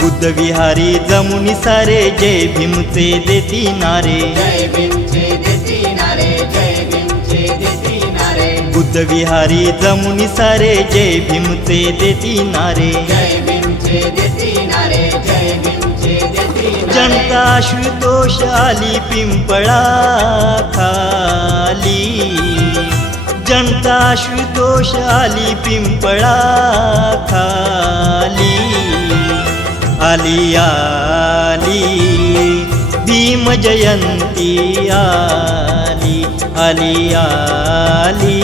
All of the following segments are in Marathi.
बुद्ध विहारी जमुनी सारे जय भीमचे देती नारे, जय भीमचे देती नारे, जय भीमचे देती नारे। बुद्ध विहारी जमुनी सारे जय भीमचे देती नारे, जय भीमचे देती नारे, जय भीमचे देती नारे। जनता आशुतोष आली पिंपळा खाली, जनता आशुतोष आली पिंपळा खाली। आली आली भीम जयंती आली, आली आली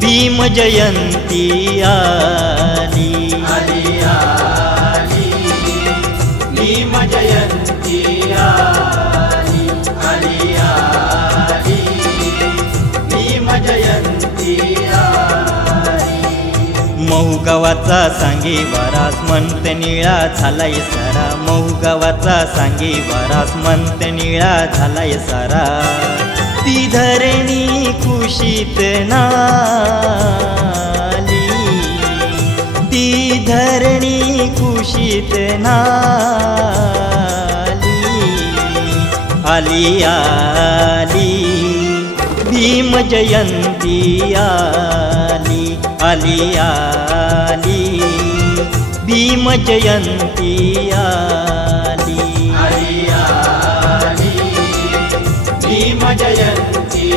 भीम जयंती आली, आली आली भीम जयंती आली, आली आली भीम जयंती आली। महू गावाचा सांगे वारास म्हणत निळा झालाय सारा, महू गावाचा सांगे वारास म्हणत निळा झालाय सारा। ती धरणी खुशीत नाली, ती धरणी खुशीत नाली। आली आली भीम जयंती आली, आली आली भीम जयंती आली, आली आली भीम जयंती